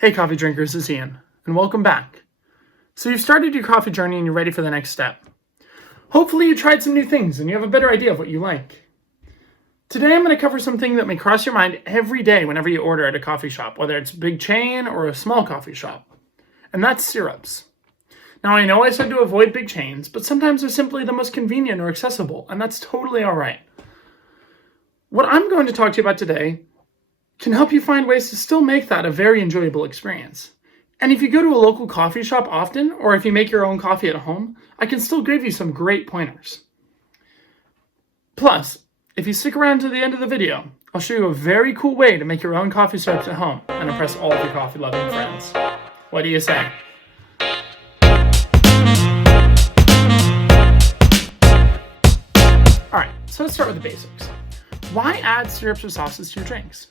Hey coffee drinkers, it's Ian, and welcome back. So you've started your coffee journey and you're ready for the next step. Hopefully you tried some new things and you have a better idea of what you like. Today I'm going to cover something that may cross your mind every day whenever you order at a coffee shop, whether it's a big chain or a small coffee shop, and that's syrups. Now I know I said to avoid big chains, but sometimes they're simply the most convenient or accessible, and that's totally alright. What I'm going to talk to you about today can help you find ways to still make that a very enjoyable experience. And if you go to a local coffee shop often, or if you make your own coffee at home, I can still give you some great pointers. Plus, if you stick around to the end of the video, I'll show you a very cool way to make your own coffee syrups at home and impress all of your coffee-loving friends. What do you say? Alright, so let's start with the basics. Why add syrups or sauces to your drinks?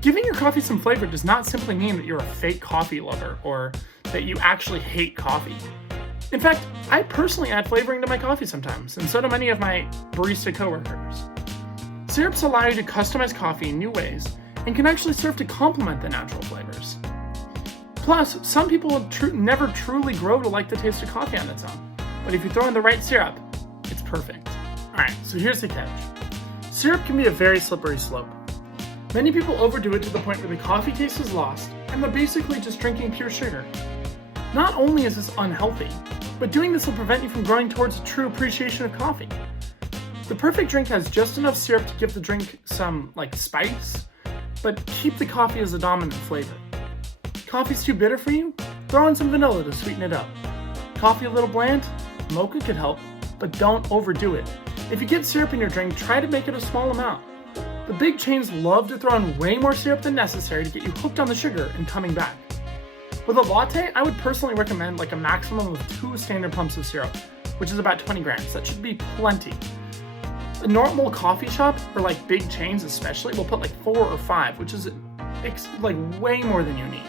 Giving your coffee some flavor does not simply mean that you're a fake coffee lover or that you actually hate coffee. In fact, I personally add flavoring to my coffee sometimes, and so do many of my barista coworkers. Syrups allow you to customize coffee in new ways and can actually serve to complement the natural flavors. Plus, some people never truly grow to like the taste of coffee on its own, but if you throw in the right syrup, it's perfect. Alright, so here's the catch. Syrup can be a very slippery slope. Many people overdo it to the point where the coffee taste is lost, and they're basically just drinking pure sugar. Not only is this unhealthy, but doing this will prevent you from growing towards a true appreciation of coffee. The perfect drink has just enough syrup to give the drink some, spice, but keep the coffee as a dominant flavor. Coffee's too bitter for you? Throw in some vanilla to sweeten it up. Coffee a little bland? Mocha could help, but don't overdo it. If you get syrup in your drink, try to make it a small amount. The big chains love to throw in way more syrup than necessary to get you hooked on the sugar and coming back. With a latte, I would personally recommend a maximum of 2 standard pumps of syrup, which is about 20 grams. That should be plenty. A normal coffee shop, or big chains especially, will put 4 or 5, which is way more than you need.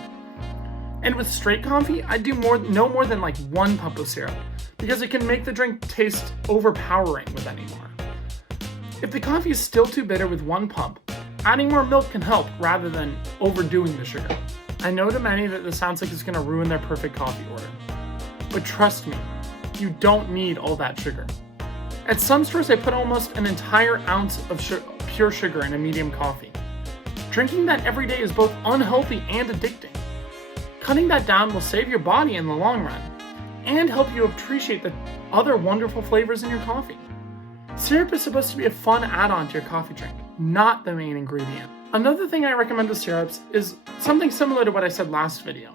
And with straight coffee, I'd do no more than 1 pump of syrup, because it can make the drink taste overpowering with any more. If the coffee is still too bitter with 1 pump, adding more milk can help rather than overdoing the sugar. I know to many that this sounds like it's going to ruin their perfect coffee order. But trust me, you don't need all that sugar. At some stores, I put almost an entire ounce of pure sugar in a medium coffee. Drinking that every day is both unhealthy and addicting. Cutting that down will save your body in the long run and help you appreciate the other wonderful flavors in your coffee. Syrup is supposed to be a fun add-on to your coffee drink, not the main ingredient. Another thing I recommend with syrups is something similar to what I said last video.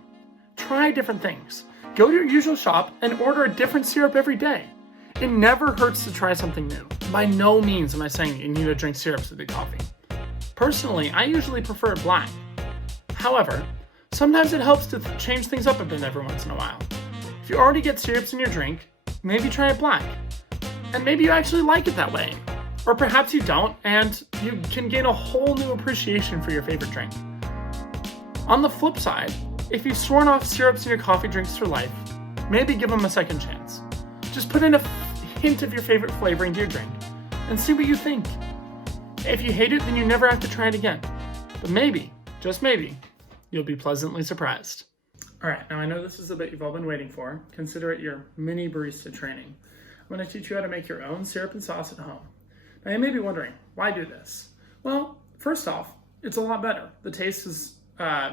Try different things. Go to your usual shop and order a different syrup every day. It never hurts to try something new. By no means am I saying you need to drink syrups with your coffee. Personally, I usually prefer it black. However, sometimes it helps to change things up a bit every once in a while. If you already get syrups in your drink, maybe try it black. And maybe you actually like it that way. Or perhaps you don't, and you can gain a whole new appreciation for your favorite drink. On the flip side, if you've sworn off syrups in your coffee drinks for life, maybe give them a second chance. Just put in a hint of your favorite flavoring to your drink, and see what you think. If you hate it, then you never have to try it again. But maybe, just maybe, you'll be pleasantly surprised. Alright, now I know this is the bit you've all been waiting for. Consider it your mini barista training. I'm going to teach you how to make your own syrup and sauce at home. Now you may be wondering, why do this? Well, first off, it's a lot better. The taste is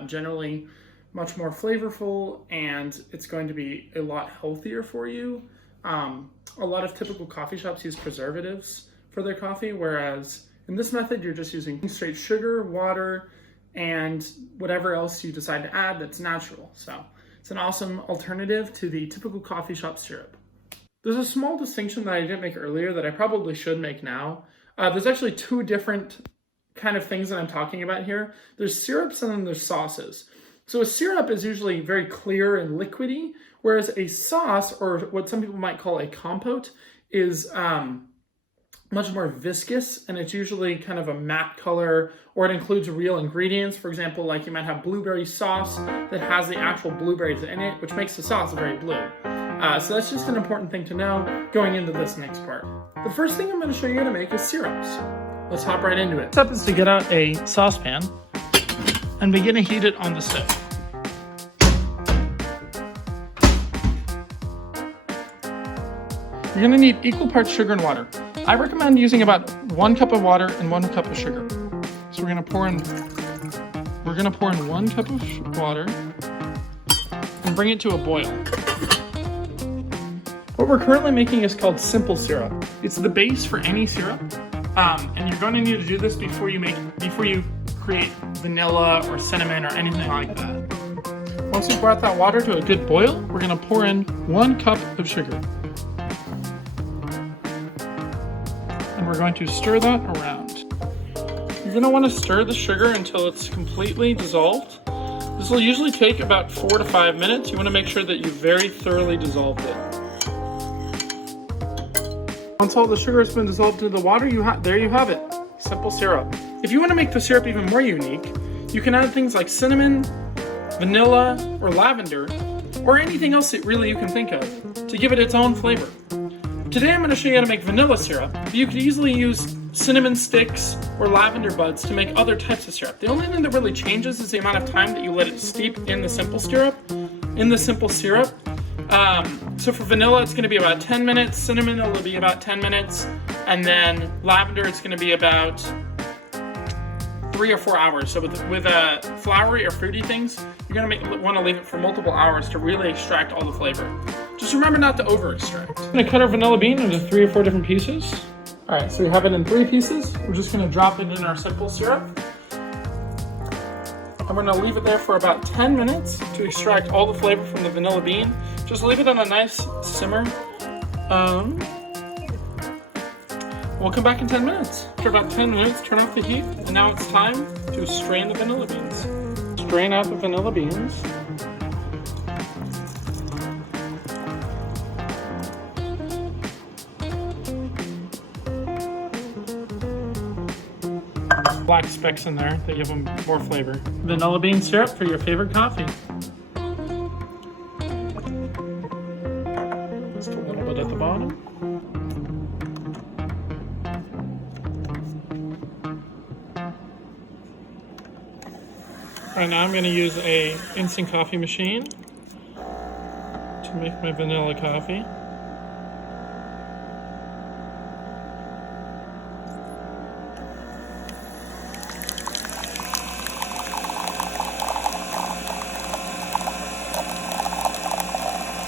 generally much more flavorful, and it's going to be a lot healthier for you. A lot of typical coffee shops use preservatives for their coffee, whereas in this method, you're just using straight sugar, water, and whatever else you decide to add that's natural. So it's an awesome alternative to the typical coffee shop syrup. There's a small distinction that I didn't make earlier that I probably should make now. There's actually 2 different kind of things that I'm talking about here. There's syrups and then there's sauces. So a syrup is usually very clear and liquidy, whereas a sauce, or what some people might call a compote, is much more viscous, and it's usually kind of a matte color, or it includes real ingredients. For example, you might have blueberry sauce that has the actual blueberries in it, which makes the sauce very blue. So that's just an important thing to know going into this next part. The first thing I'm going to show you how to make is syrups. Let's hop right into it. Next up is to get out a saucepan and begin to heat it on the stove. You're gonna need equal parts sugar and water. I recommend using about 1 cup of water and 1 cup of sugar. So we're gonna pour in 1 cup of water and bring it to a boil. What we're currently making is called simple syrup. It's the base for any syrup, and you're going to need to do this before you create vanilla or cinnamon or anything like that. Once you've brought that water to a good boil, we're gonna pour in 1 cup of sugar. And we're going to stir that around. You're going to want to stir the sugar until it's completely dissolved. This will usually take about 4 to 5 minutes. You want to make sure that you very thoroughly dissolved it. Once all the sugar has been dissolved into the water, there you have it. Simple syrup. If you want to make the syrup even more unique, you can add things like cinnamon, vanilla, or lavender, or anything else that really you can think of to give it its own flavor. Today I'm going to show you how to make vanilla syrup, but you could easily use cinnamon sticks or lavender buds to make other types of syrup. The only thing that really changes is the amount of time that you let it steep in the simple syrup. So for vanilla it's going to be about 10 minutes, cinnamon will be about 10 minutes, and then lavender it's going to be about 3 or 4 hours. So with flowery or fruity things, you're going to want to leave it for multiple hours to really extract all the flavor. Just remember not to over extract. I'm going to cut our vanilla bean into 3 or 4 different pieces. Alright, so we have it in 3 pieces. We're just going to drop it in our simple syrup. I'm going to leave it there for about 10 minutes to extract all the flavor from the vanilla bean. Just leave it on a nice simmer. We'll come back in 10 minutes. After about 10 minutes, turn off the heat, and now it's time to strain the vanilla beans. Strain out the vanilla beans. Black specks in there, they give them more flavor. Vanilla bean syrup for your favorite coffee. Just a little bit at the bottom. Right now I'm going to use a instant coffee machine to make my vanilla coffee.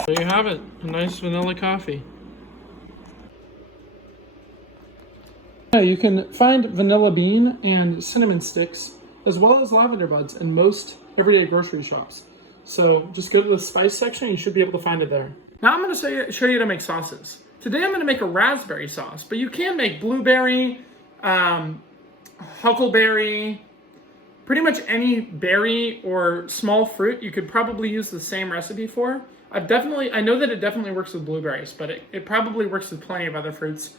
There you have it, a nice vanilla coffee. You can find vanilla bean and cinnamon sticks as well as lavender buds in most everyday grocery shops. So just go to the spice section and you should be able to find it there. Now I'm going to show you how to make sauces. Today I'm going to make a raspberry sauce, but you can make blueberry, huckleberry, pretty much any berry or small fruit you could probably use the same recipe for. I know that it definitely works with blueberries, but it probably works with plenty of other fruits.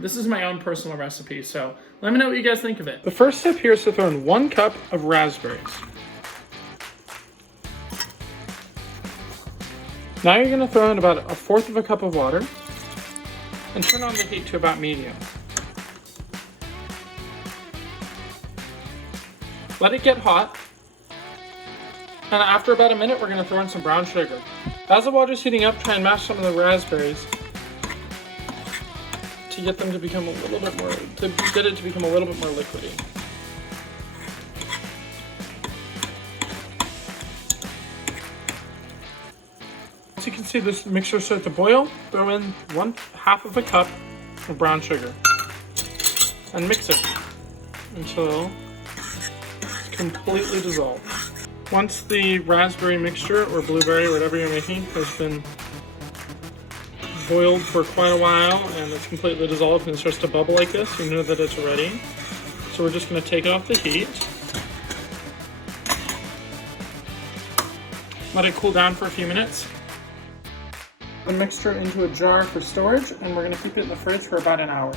This is my own personal recipe, so let me know what you guys think of it. The first step here is to throw in 1 cup of raspberries. Now you're going to throw in about 1/4 cup of water and turn on the heat to about medium. Let it get hot, and after about a minute we're going to throw in some brown sugar. As the water's heating up, try and mash some of the raspberries to get them to become a little bit more, liquidy. Once you can see this mixture start to boil, throw in 1/2 cup of brown sugar and mix it until it's completely dissolved. Once the raspberry mixture or blueberry or whatever you're making has been boiled for quite a while and it's completely dissolved and it starts to bubble like this, you know that it's ready. So we're just going to take it off the heat. Let it cool down for a few minutes. The mixture into a jar for storage, and we're going to keep it in the fridge for about an hour.